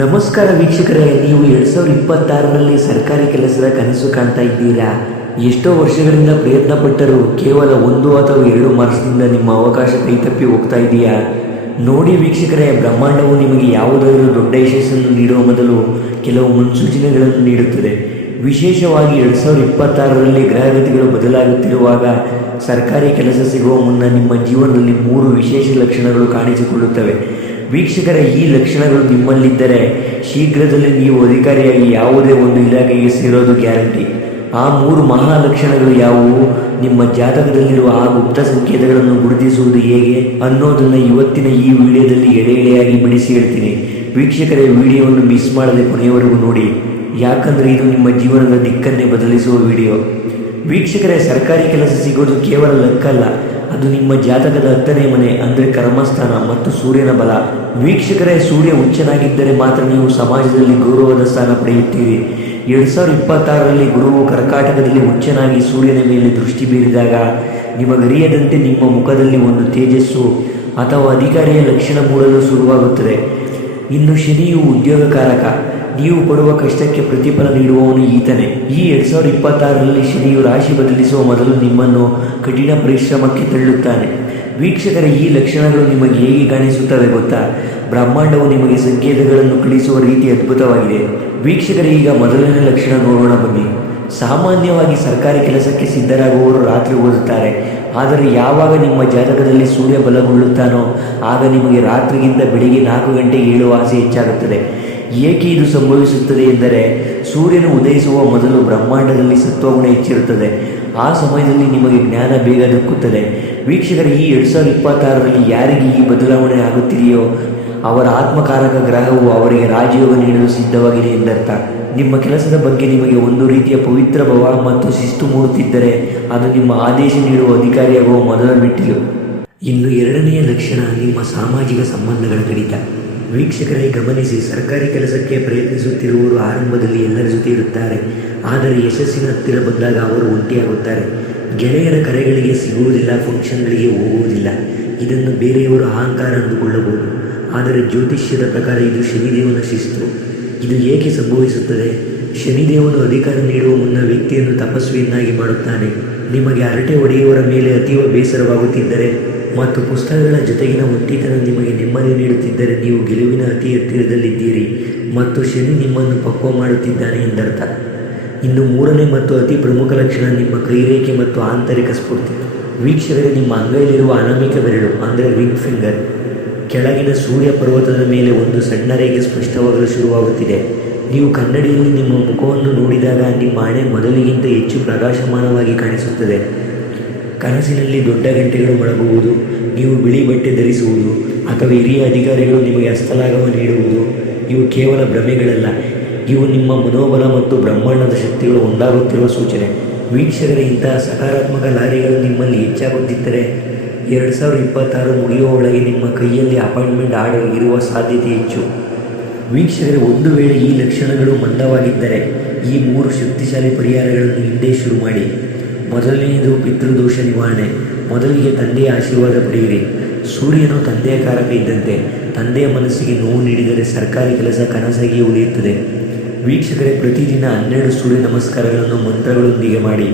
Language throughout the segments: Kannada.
ನಮಸ್ಕಾರ ವೀಕ್ಷಕರೇ, ನೀವು ಎರಡ್ ಸಾವಿರದ ಇಪ್ಪತ್ತಾರರಲ್ಲಿ ಸರ್ಕಾರಿ ಕೆಲಸದ ಕನಸು ಕಾಣ್ತಾ ಇದ್ದೀರಾ? ಎಷ್ಟೋ ವರ್ಷಗಳಿಂದ ಪ್ರಯತ್ನ ಪಟ್ಟರೂ ಕೇವಲ ಒಂದು ಅಥವಾ ಎರಡು ಮಾರ್ಕ್ಸ್ನಿಂದ ನಿಮ್ಮ ಅವಕಾಶ ಕೈತಪ್ಪಿ ಹೋಗ್ತಾ ಇದೆಯಾ? ನೋಡಿ ವೀಕ್ಷಕರೇ, ಬ್ರಹ್ಮಾಂಡವು ನಿಮಗೆ ಯಾವುದಾದರೂ ದೊಡ್ಡ ಯಶಸ್ಸನ್ನು ನೀಡುವ ಮೊದಲು ಕೆಲವು ಮುನ್ಸೂಚನೆಗಳನ್ನು ನೀಡುತ್ತದೆ. ವಿಶೇಷವಾಗಿ ಎರಡು ಸಾವಿರದ ಇಪ್ಪತ್ತಾರರಲ್ಲಿ ಗ್ರಹಗತಿಗಳು ಬದಲಾಗುತ್ತಿರುವಾಗ ಸರ್ಕಾರಿ ಕೆಲಸ ಸಿಗುವ ಮುನ್ನ ನಿಮ್ಮ ಜೀವನದಲ್ಲಿ ಮೂರು ವಿಶೇಷ ಲಕ್ಷಣಗಳು ಕಾಣಿಸಿಕೊಳ್ಳುತ್ತವೆ. ವೀಕ್ಷಕರ, ಈ ಲಕ್ಷಣಗಳು ನಿಮ್ಮಲ್ಲಿದ್ದರೆ ಶೀಘ್ರದಲ್ಲಿ ನೀವು ಅಧಿಕಾರಿಯಾಗಿ ಯಾವುದೇ ಒಂದು ಇಲಾಖೆಗೆ ಸೇರೋದು ಗ್ಯಾರಂಟಿ. ಆ ಮೂರು ಮಹಾ ಲಕ್ಷಣಗಳು ಯಾವುವು? ನಿಮ್ಮ ಜಾತಕದಲ್ಲಿರುವ ಆ ಗುಪ್ತ ಸಂಕೇತಗಳನ್ನು ಗುರುತಿಸುವುದು ಹೇಗೆ? ಅನ್ನೋದನ್ನು ಇವತ್ತಿನ ಈ ವಿಡಿಯೋದಲ್ಲಿ ಎಳೆ ಎಳೆಯಾಗಿ ಬಿಡಿಸಿ ಹೇಳ್ತೀನಿ. ವೀಕ್ಷಕರೇ, ವಿಡಿಯೋವನ್ನು ಮಿಸ್ ಮಾಡದೆ ಕೊನೆಯವರೆಗೂ ನೋಡಿ. ಯಾಕಂದರೆ ಇದು ನಿಮ್ಮ ಜೀವನದ ದಿಕ್ಕನ್ನೇ ಬದಲಿಸುವ ವಿಡಿಯೋ. ವೀಕ್ಷಕರೇ, ಸರ್ಕಾರಿ ಕೆಲಸ ಸಿಗೋದು ಕೇವಲ ಲಕ್ಕಲ್ಲ. ಅದು ನಿಮ್ಮ ಜಾತಕದ ಹತ್ತನೇ ಮನೆ, ಅಂದರೆ ಕರ್ಮಸ್ಥಾನ ಮತ್ತು ಸೂರ್ಯನ ಬಲ. ವೀಕ್ಷಕರೇ, ಸೂರ್ಯ ಉಚ್ಚನಾಗಿದ್ದರೆ ಮಾತ್ರ ನೀವು ಸಮಾಜದಲ್ಲಿ ಗೌರವದ ಸ್ಥಾನ ಪಡೆಯುತ್ತೀರಿ. ಎರಡು ಸಾವಿರದ ಇಪ್ಪತ್ತಾರರಲ್ಲಿ ಗುರುವು ಕರ್ಕಾಟಕದಲ್ಲಿ ಉಚ್ಚನಾಗಿ ಸೂರ್ಯನ ಮೇಲೆ ದೃಷ್ಟಿ ಬೀರಿದಾಗ, ನಿಮಗರಿಯದಂತೆ ನಿಮ್ಮ ಮುಖದಲ್ಲಿ ಒಂದು ತೇಜಸ್ಸು ಅಥವಾ ಅಧಿಕಾರಿಯ ಲಕ್ಷಣ ಮೂಡಲು ಶುರುವಾಗುತ್ತದೆ. ಇನ್ನು ಶನಿಯು ಉದ್ಯೋಗಕಾರಕ. ನೀವು ಪಡುವ ಕಷ್ಟಕ್ಕೆ ಪ್ರತಿಫಲ ನೀಡುವವನು ಈತನೇ. ಈ ಎರಡ್ ಸಾವಿರದ ಇಪ್ಪತ್ತಾರರಲ್ಲಿ ಶನಿಯು ರಾಶಿ ಬದಲಿಸುವ ಮೊದಲು ನಿಮ್ಮನ್ನು ಕಠಿಣ ಪರಿಶ್ರಮಕ್ಕೆ ತಳ್ಳುತ್ತಾನೆ. ವೀಕ್ಷಕರ, ಈ ಲಕ್ಷಣಗಳು ನಿಮಗೆ ಹೇಗೆ ಕಾಣಿಸುತ್ತವೆ ಗೊತ್ತಾ? ಬ್ರಹ್ಮಾಂಡವು ನಿಮಗೆ ಸಂಕೇತಗಳನ್ನು ಕಳಿಸುವ ರೀತಿ ಅದ್ಭುತವಾಗಿದೆ. ವೀಕ್ಷಕರ, ಈಗ ಮೊದಲನೇ ಲಕ್ಷಣ ನೋಡೋಣ ಬನ್ನಿ. ಸಾಮಾನ್ಯವಾಗಿ ಸರ್ಕಾರಿ ಕೆಲಸಕ್ಕೆ ಸಿದ್ಧರಾಗುವವರು ರಾತ್ರಿ ಓದುತ್ತಾರೆ. ಆದರೆ ಯಾವಾಗ ನಿಮ್ಮ ಜಾತಕದಲ್ಲಿ ಸೂರ್ಯ ಬಲಗೊಳ್ಳುತ್ತಾನೋ, ಆಗ ನಿಮಗೆ ರಾತ್ರಿಗಿಂತ ಬೆಳಿಗ್ಗೆ ನಾಲ್ಕು ಗಂಟೆಗೆ ಏಳುವ ಆಸೆ ಹೆಚ್ಚಾಗುತ್ತದೆ. ಏಕೆ ಇದು ಸಂಭವಿಸುತ್ತದೆ ಎಂದರೆ ಸೂರ್ಯನು ಉದಯಿಸುವ ಮೊದಲು ಬ್ರಹ್ಮಾಂಡದಲ್ಲಿ ಸತ್ವಗುಣ ಹೆಚ್ಚಿರುತ್ತದೆ. ಆ ಸಮಯದಲ್ಲಿ ನಿಮಗೆ ಜ್ಞಾನ ಬೇಗ ದಕ್ಕುತ್ತದೆ. ವೀಕ್ಷಕರ, ಈ ಎರಡು ಸಾವಿರದ ಇಪ್ಪತ್ತಾರರಲ್ಲಿ ಯಾರಿಗೆ ಈ ಬದಲಾವಣೆ ಆಗುತ್ತಿದೆಯೋ ಅವರ ಆತ್ಮಕಾರಕ ಗ್ರಹವು ಅವರಿಗೆ ರಾಜಯೋಗ ನೀಡಲು ಸಿದ್ಧವಾಗಿದೆ ಎಂದರ್ಥ. ನಿಮ್ಮ ಕೆಲಸದ ಬಗ್ಗೆ ನಿಮಗೆ ಒಂದು ರೀತಿಯ ಪವಿತ್ರ ಭವ ಮತ್ತು ಶಿಸ್ತು ಮೂಡುತ್ತಿದ್ದರೆ ಅದು ನಿಮ್ಮ ಆದೇಶ ನೀಡುವ ಅಧಿಕಾರಿಯಾಗುವ ಮೊದಲ ಮೆಟ್ಟಿಲು. ಇನ್ನು ಎರಡನೆಯ ಲಕ್ಷಣ ನಿಮ್ಮ ಸಾಮಾಜಿಕ ಸಂಬಂಧಗಳ ಕಡಿತ. ವೀಕ್ಷಕರೇ ಗಮನಿಸಿ, ಸರ್ಕಾರಿ ಕೆಲಸಕ್ಕೆ ಪ್ರಯತ್ನಿಸುತ್ತಿರುವವರು ಆರಂಭದಲ್ಲಿ ಎಲ್ಲರ ಜೊತೆ ಇರುತ್ತಾರೆ. ಆದರೆ ಯಶಸ್ಸಿನ ಹತ್ತಿರ ಬಂದಾಗ ಅವರು ಒಂಟಿಯಾಗುತ್ತಾರೆ. ಗೆಳೆಯರ ಕರೆಗಳಿಗೆ ಸಿಗುವುದಿಲ್ಲ, ಫಂಕ್ಷನ್ಗಳಿಗೆ ಹೋಗುವುದಿಲ್ಲ. ಇದನ್ನು ಬೇರೆಯವರು ಅಹಂಕಾರ ಅಂದುಕೊಳ್ಳಬಹುದು. ಆದರೆ ಜ್ಯೋತಿಷ್ಯದ ಪ್ರಕಾರ ಇದು ಶನಿದೇವನ ಶಿಸ್ತು. ಇದು ಏಕೆ ಸಂಭವಿಸುತ್ತದೆ? ಶನಿದೇವನು ಅಧಿಕಾರ ನೀಡುವ ಮುನ್ನ ವ್ಯಕ್ತಿಯನ್ನು ತಪಸ್ವಿಯನ್ನಾಗಿ ಮಾಡುತ್ತಾನೆ. ನಿಮಗೆ ಹರಟೆ ಒಡೆಯುವರ ಮೇಲೆ ಅತೀವ ಬೇಸರವಾಗುತ್ತಿದ್ದರೆ ಮತ್ತು ಪುಸ್ತಕಗಳ ಜೊತೆಗಿನ ಒಂಟಿತನ ನಿಮಗೆ ನೆಮ್ಮದಿ ನೀಡುತ್ತಿದ್ದರೆ ನೀವು ಗೆಲುವಿನ ಅತಿ ಹತ್ತಿರದಲ್ಲಿದ್ದೀರಿ ಮತ್ತು ಶನಿ ನಿಮ್ಮನ್ನು ಪಕ್ವ ಮಾಡುತ್ತಿದ್ದಾನೆ ಎಂದರ್ಥ. ಇನ್ನು ಮೂರನೇ ಮತ್ತು ಅತಿ ಪ್ರಮುಖ ಲಕ್ಷಣ ನಿಮ್ಮ ಕೈರೇಖೆ ಮತ್ತು ಆಂತರಿಕ ಸ್ಫೂರ್ತಿ. ವೀಕ್ಷಕರೇ, ನಿಮ್ಮ ಅಂಗೈಲಿರುವ ಅನಾಮಿಕ ಬೆರಳು, ಅಂದರೆ ರಿಂಗ್ ಫಿಂಗರ್, ಕೆಳಗಿನ ಸೂರ್ಯ ಪರ್ವತದ ಮೇಲೆ ಒಂದು ಸಣ್ಣ ರೇಖೆ ಸ್ಪಷ್ಟವಾಗಲು ಶುರುವಾಗುತ್ತಿದೆ. ನೀವು ಕನ್ನಡಿಯಲ್ಲಿ ನಿಮ್ಮ ಮುಖವನ್ನು ನೋಡಿದಾಗ ನಿಮ್ಮ ಹಣೆ ಮೊದಲಿಗಿಂತ ಹೆಚ್ಚು ಪ್ರಕಾಶಮಾನವಾಗಿ ಕಾಣಿಸುತ್ತದೆ. ಕನಸಿನಲ್ಲಿ ದೊಡ್ಡ ಗಂಟೆಗಳು ಮೊಳಗುವುದು, ನೀವು ಬಿಳಿ ಬಟ್ಟೆ ಧರಿಸುವುದು, ಅಥವಾ ಹಿರಿಯ ಅಧಿಕಾರಿಗಳು ನಿಮಗೆ ಹಸ್ತಲಾಘವ ನೀಡುವುದು, ಇವು ಕೇವಲ ಭ್ರಮೆಗಳಲ್ಲ. ಇವು ನಿಮ್ಮ ಮನೋಬಲ ಮತ್ತು ಬ್ರಹ್ಮಾಂಡದ ಶಕ್ತಿಗಳು ಒಂದಾಗುತ್ತಿರುವ ಸೂಚನೆ. ವೀಕ್ಷಕರ, ಇಂತಹ ಸಕಾರಾತ್ಮಕ ಲಾರಿಗಳು ನಿಮ್ಮಲ್ಲಿ ಹೆಚ್ಚಾಗುತ್ತಿದ್ದರೆ, ಎರಡು ಸಾವಿರದ ಇಪ್ಪತ್ತಾರು ಮುಗಿಯುವ ಒಳಗೆ ನಿಮ್ಮ ಕೈಯಲ್ಲಿ ಅಪಾಯಿಂಟ್ಮೆಂಟ್ ಆರ್ಡರ್ ಇರುವ ಸಾಧ್ಯತೆ ಹೆಚ್ಚು. ವೀಕ್ಷಕರೇ, ಒಂದು ವೇಳೆ ಈ ಲಕ್ಷಣಗಳು ಮಂದವಾಗಿದ್ದರೆ ಈ ಮೂರು ಶಕ್ತಿಶಾಲಿ ಪರಿಹಾರಗಳನ್ನು ಹಿಂದೆ ಶುರು ಮಾಡಿ. ಮೊದಲನೆಯದು ಪಿತೃದೋಷ ನಿವಾರಣೆ. ಮೊದಲಿಗೆ ತಂದೆಯ ಆಶೀರ್ವಾದ ಪಡೆಯಿರಿ. ಸೂರ್ಯನು ತಂದೆಯ ಕಾರಕ ಇದ್ದಂತೆ ತಂದೆಯ ಮನಸ್ಸಿಗೆ ನೋವು ನೀಡಿದರೆ ಸರ್ಕಾರಿ ಕೆಲಸ ಕನಸಾಗಿ ಉಳಿಯುತ್ತದೆ. ವೀಕ್ಷಕರೇ, ಪ್ರತಿದಿನ ಹನ್ನೆರಡು ಸೂರ್ಯ ನಮಸ್ಕಾರಗಳನ್ನು ಮಂತ್ರಗಳೊಂದಿಗೆ ಮಾಡಿ.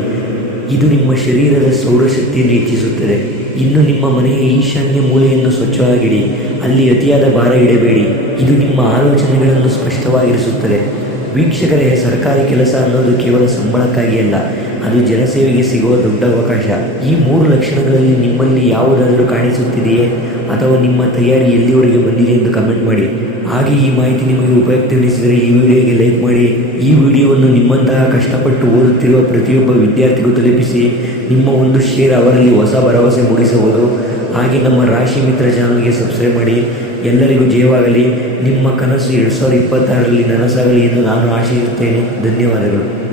ಇದು ನಿಮ್ಮ ಶರೀರದ ಸೌರಶಕ್ತಿಯನ್ನು ಹೆಚ್ಚಿಸುತ್ತದೆ. ಇನ್ನು ನಿಮ್ಮ ಮನೆಯ ಈಶಾನ್ಯ ಮೂಲೆಯನ್ನು ಸ್ವಚ್ಛವಾಗಿಡಿ. ಅಲ್ಲಿ ಅತಿಯಾದ ಭಾರ ಇಡಬೇಡಿ. ಇದು ನಿಮ್ಮ ಆಲೋಚನೆಗಳನ್ನು ಸ್ಪಷ್ಟವಾಗಿರಿಸುತ್ತದೆ. ವೀಕ್ಷಕರೇ, ಸರ್ಕಾರಿ ಕೆಲಸ ಅನ್ನೋದು ಕೇವಲ ಸಂಬಳಕ್ಕಾಗಿ ಅಲ್ಲ, ಅದು ಜನಸೇವೆಗೆ ಸಿಗುವ ದೊಡ್ಡ ಅವಕಾಶ. ಈ ಮೂರು ಲಕ್ಷಣಗಳಲ್ಲಿ ನಿಮ್ಮಲ್ಲಿ ಯಾವುದಾದರೂ ಕಾಣಿಸುತ್ತಿದೆಯೇ ಅಥವಾ ನಿಮ್ಮ ತಯಾರಿ ಎಲ್ಲಿವರೆಗೆ ಬಂದಿದೆ ಎಂದು ಕಮೆಂಟ್ ಮಾಡಿ. ಹಾಗೆ ಈ ಮಾಹಿತಿ ನಿಮಗೆ ಉಪಯುಕ್ತ ಎನಿಸಿದರೆ ಈ ವಿಡಿಯೋಗೆ ಲೈಕ್ ಮಾಡಿ. ಈ ವಿಡಿಯೋವನ್ನು ನಿಮ್ಮಂತಹ ಕಷ್ಟಪಟ್ಟು ಓದುತ್ತಿರುವ ಪ್ರತಿಯೊಬ್ಬ ವಿದ್ಯಾರ್ಥಿಗೂ ತಲುಪಿಸಿ. ನಿಮ್ಮ ಒಂದು ಶೇರ್ ಅವರಲ್ಲಿ ಹೊಸ ಭರವಸೆ ಮೂಡಿಸಬಹುದು. ಹಾಗೆ ನಮ್ಮ ರಾಶಿ ಮಿತ್ರ ಚಾನಲ್ಗೆ ಸಬ್ಸ್ಕ್ರೈಬ್ ಮಾಡಿ. ಎಲ್ಲರಿಗೂ ಜೀವಾಗಲಿ ನಿಮ್ಮ ಕನಸು ಎರಡು ಸಾವಿರದ ಇಪ್ಪತ್ತಾರರಲ್ಲಿ ನನಸಾಗಲಿ ಎಂದು ನಾನು ಆಶಿಸುತ್ತೇನೆ. ಧನ್ಯವಾದಗಳು.